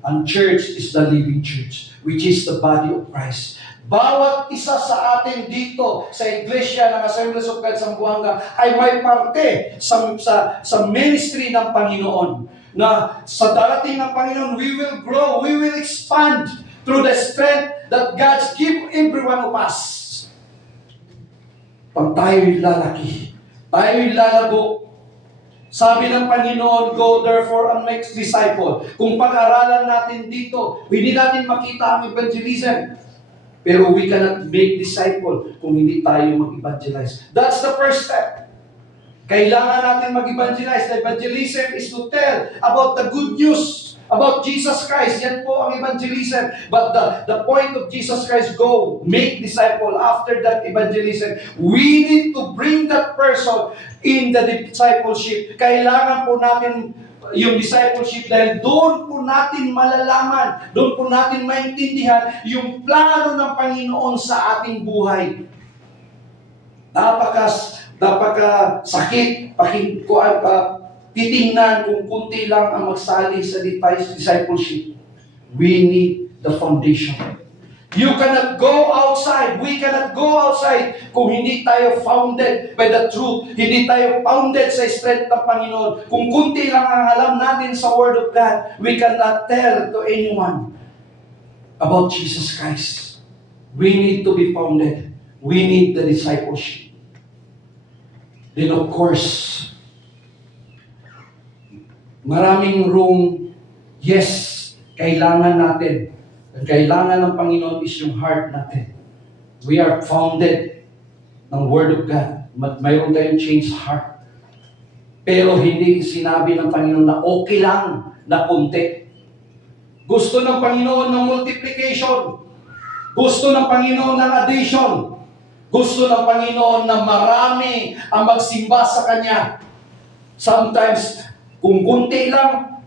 Ang church is the living church, which is the body of Christ. Bawat isa sa atin dito sa iglesia ng Assemblies of God Zamboanga ay may parte sa ministry ng Panginoon. Na sa darating ng Panginoon, we will grow, we will expand through the strength that God's give every one of us. Pag tayo'y lalaki, tayo'y lalago, sabi ng Panginoon, go therefore and make disciple. Kung pag-aralan natin dito, hindi natin makita ang evangelism. Pero we cannot make disciple kung hindi tayo mag-evangelize. That's the first step. Kailangan natin mag-evangelize. The evangelism is to tell about the good news about Jesus Christ. Yan po ang evangelism. But the point of Jesus Christ, go, make disciple. After that evangelism, we need to bring that person in the discipleship. Kailangan po natin yung discipleship dahil doon po natin malalaman, doon po natin maintindihan yung plano ng Panginoon sa ating buhay. Napaka sakit titingnan kung kunti lang ang magsali sa discipleship. We need the foundation. You cannot go outside. We cannot go outside kung hindi tayo founded by the truth. Hindi tayo founded sa strength ng Panginoon. Kung kunti lang ang alam natin sa Word of God, we cannot tell to anyone about Jesus Christ. We need to be founded. We need the discipleship. Then of course, maraming room. Yes, kailangan natin. Ang kailangan ng Panginoon is yung heart natin. We are founded ng Word of God. Mayroon tayong changed heart. Pero hindi sinabi ng Panginoon na okay lang na kunti. Gusto ng Panginoon ng multiplication. Gusto ng Panginoon ng addition. Gusto ng Panginoon na marami ang magsimba sa Kanya. Sometimes, kung kunti lang,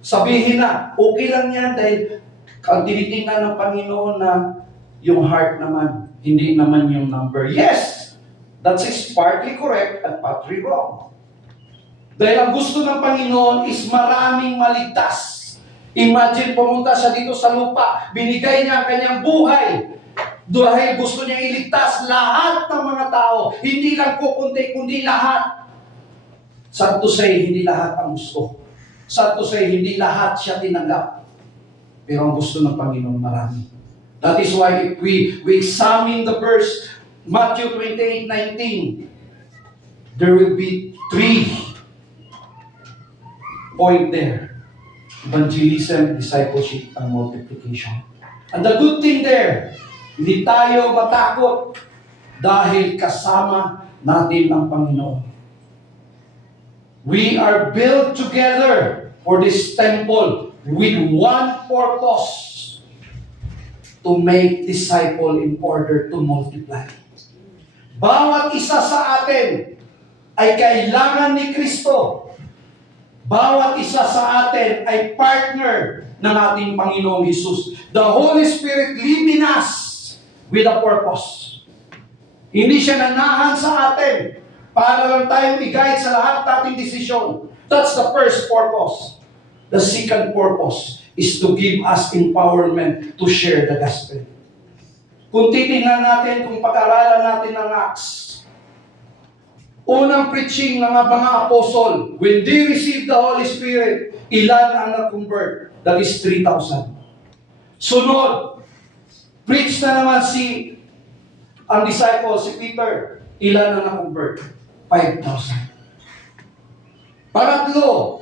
sabihin na, okay lang yan dahil ang tinitingnan ng Panginoon na yung heart naman, hindi naman yung number. Yes, that is partly correct and partly wrong. Dahil ang gusto ng Panginoon is maraming maligtas. Imagine, pumunta siya dito sa lupa, binigay niya ang kanyang buhay. Dahil gusto niya iligtas lahat ng mga tao. Hindi lang kukunti, kundi lahat. Sad to say, hindi lahat ang gusto. Sad to say, hindi lahat siya tinanggap. Pero ang gusto ng Panginoon marami. That is why if we examine the verse, Matthew 28:19, there will be 3 point there. Evangelism, discipleship, and multiplication. And the good thing there, hindi tayo matakot dahil kasama natin ang Panginoon. We are built together for this temple with one purpose, to make disciple in order to multiply. Bawat isa sa atin ay kailangan ni Kristo. Bawat isa sa atin ay partner ng ating Panginoong Hesus. The Holy Spirit live in us with a purpose. Hindi siya nanahan sa atin para lang tayong i-guide sa lahat ng ating desisyon. That's the first purpose. The second purpose is to give us empowerment to share the gospel. Kung titingnan natin, kung pag-aralan natin ang Acts, unang preaching ng mga apostle, when they received the Holy Spirit, ilan ang na-convert? That is 3,000. Sunod, preach na naman si ang disciple, si Peter, ilan ang na-convert? 5,000. Pangatlo,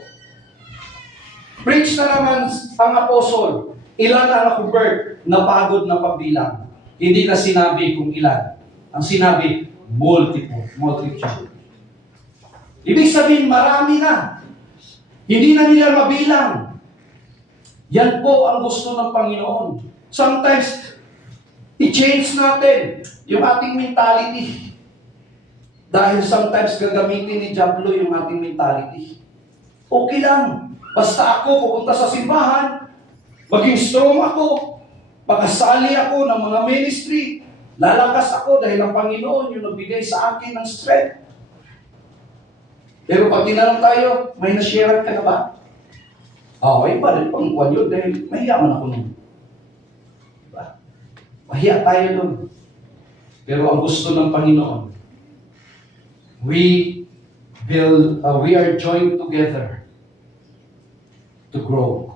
preach na naman ang apostle. Ilan ang na-convert? Napagod na pagbilang. Hindi na sinabi kung ilan. Ang sinabi, multitude. Ibig sabihin, marami na. Hindi na nila mabilang. Yan po ang gusto ng Panginoon. Sometimes, i-change natin yung ating mentality. Dahil sometimes gagamitin ni Diablo yung ating mentality. Okay lang. Basta ako pupunta sa simbahan, maging strong ako, makasali ako ng mga ministry, lalakas ako dahil ang Panginoon yung nagbigay sa akin ng strength. Pero pag tinanong tayo, may na-share ka na ba? Okay pa rin pang kwan yun dahil mahiyaman ako nun. Diba? Mahiya tayo nun. Pero ang gusto ng Panginoon, we are joined together to grow.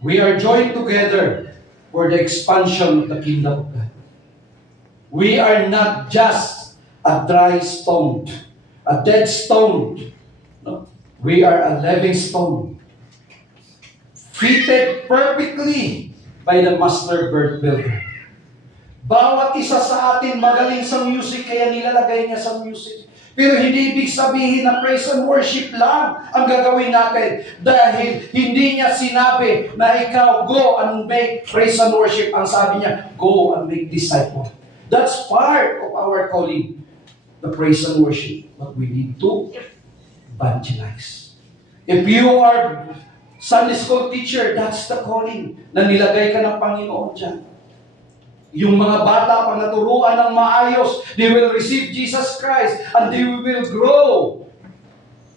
We are joined together for the expansion of the kingdom of God. We are not just a dry stone, a dead stone. No? We are a living stone, fitted perfectly by the master builder. Bawat isa sa atin magaling sa music, kaya nilalagay niya sa music. Pero hindi ibig sabihin na praise and worship lang ang gagawin natin. Dahil hindi niya sinabi na ikaw go and make praise and worship. Ang sabi niya, go and make disciple. That's part of our calling, the praise and worship. But we need to evangelize. If you are Sunday school teacher, that's the calling na nilagay ka ng Panginoon dyan. Yung mga bata pag naturuan ng maayos, they will receive Jesus Christ and they will grow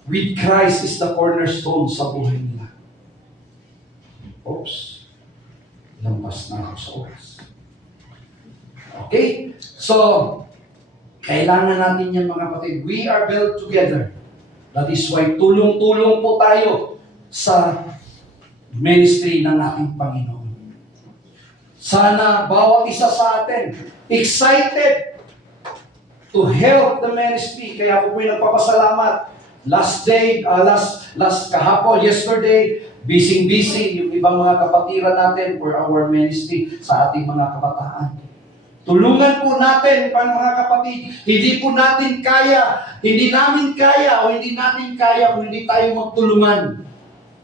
with Christ is the cornerstone sa buhay nila. Oops. Lampas na ako sa oras. Okay? So, kailangan natin yan mga kapatid. We are built together. That is why tulong-tulong po tayo sa ministry ng ating Panginoon. Sana bawat isa sa atin excited to help the ministry. Kaya ako po'y nagpapasalamat. Last kahapon, yesterday, busy yung ibang mga kapatiran natin for our ministry sa ating mga kabataan. Tulungan po natin, mga kapatid. Hindi namin kaya kung hindi tayo magtulungan.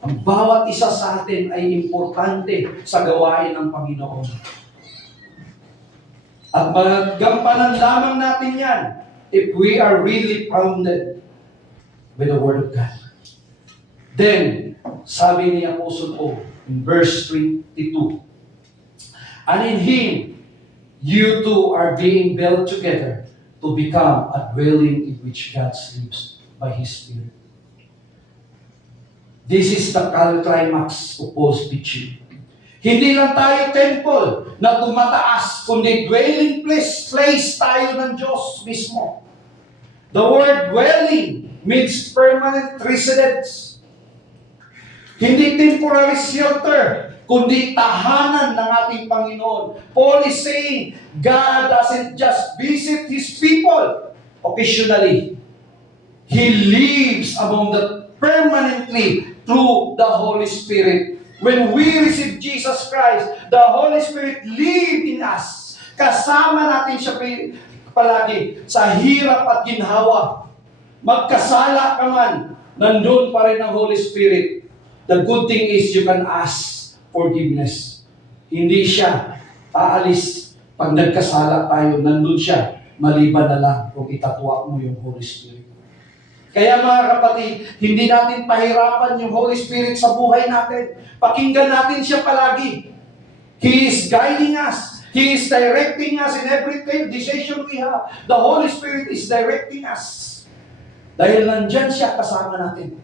Ang bawat isa sa atin ay importante sa gawain ng Panginoon. At magampanan lamang natin yan if we are really founded with the Word of God. Then, sabi ni Apostle Paul in verse 22, and in Him, you two are being built together to become a dwelling in which God lives by His Spirit. This is the climax of Paul's teaching. Hindi lang tayo temple na tumataas, kundi dwelling place tayo ng Diyos mismo. The word dwelling means permanent residence. Hindi temporary shelter, kundi tahanan ng ating Panginoon. Paul is saying, God doesn't just visit His people occasionally. He lives among the permanently through the Holy Spirit. When we receive Jesus Christ, the Holy Spirit lives in us. Kasama natin siya palagi sa hirap at ginhawa. Magkasala ka man, nandun pa rin ang Holy Spirit. The good thing is you can ask forgiveness. Hindi siya aalis. Pag nagkasala tayo, nandun siya. Maliban na lang kung itatwa mo yung Holy Spirit. Kaya mga kapatid, hindi natin pahirapan yung Holy Spirit sa buhay natin. Pakinggan natin siya palagi. He is guiding us. He is directing us in every decision we have. The Holy Spirit is directing us. Dahil nandyan siya kasama natin.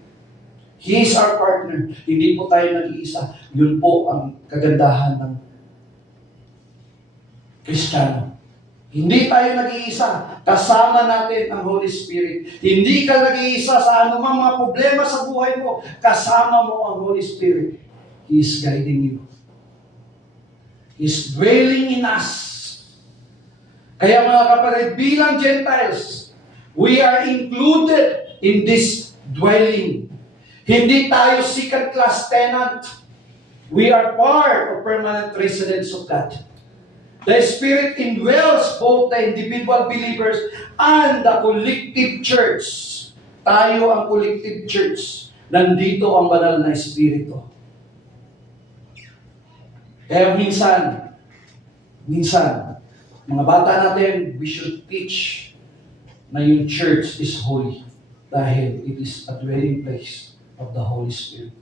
He is our partner. Hindi po tayo nag-iisa. Yun po ang kagandahan ng Kristiyano. Hindi tayo nag-iisa. Kasama natin ang Holy Spirit. Hindi ka nag-iisa sa anumang mga problema sa buhay mo. Kasama mo ang Holy Spirit. He is guiding you. He is dwelling in us. Kaya mga kapatid, bilang Gentiles, we are included in this dwelling. Hindi tayo second class tenant. We are part of permanent residents of God. The Spirit indwells both the individual believers and the collective church. Tayo ang collective church. Nandito ang banal na Espiritu. Kaya minsan, mga bata natin, we should teach na yung church is holy dahil it is a dwelling place of the Holy Spirit.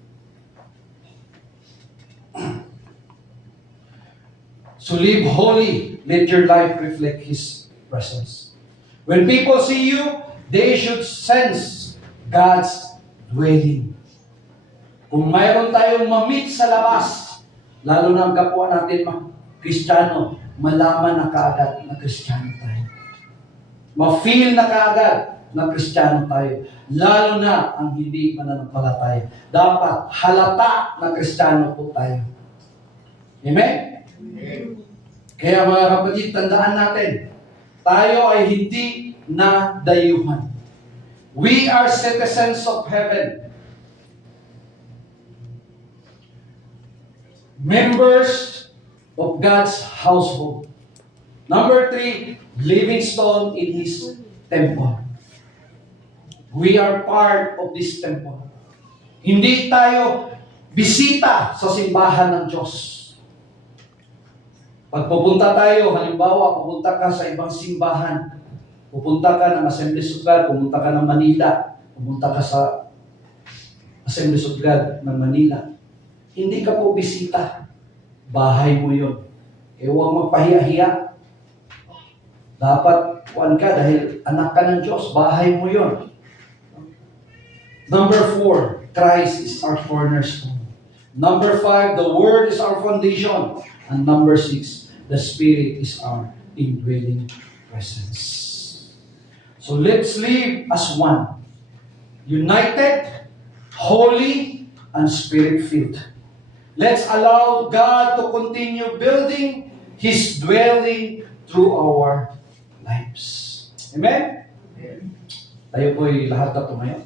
So live holy, let your life reflect His presence. When people see you, they should sense God's dwelling. Kung mayroon tayong ma-meet sa labas, lalo na ang kapwa natin mga Kristiyano, malaman na kaagad na Kristiyano tayo. Ma-feel na kaagad na Kristiyano tayo. Lalo na ang hindi mananampalataya. Dapat halata na Kristiyano po tayo. Amen? Kaya mga kapatid, tandaan natin, tayo ay hindi na dayuhan. We are citizens of heaven. Members of God's household. Number 3, living stone in His temple. We are part of this temple. Hindi tayo bisita sa simbahan ng Diyos. Pag pupunta tayo, halimbawa, pupunta ka sa ibang simbahan, pupunta ka ng Assemblies of God, pupunta ka ng Manila, pupunta ka sa Assemblies of God ng Manila, hindi ka po bisita. Bahay mo yun. Eh, huwag magpahiya-hiya. Dapat, kuwan ka dahil anak ka ng Diyos, bahay mo yun. Number 4, Christ is our cornerstone. Number 5, the Word is our foundation. And number 6, the Spirit is our indwelling presence. So let's live as one. United, holy, and Spirit-filled. Let's allow God to continue building His dwelling through our lives. Amen? Tayo po'y lahat na tumayo.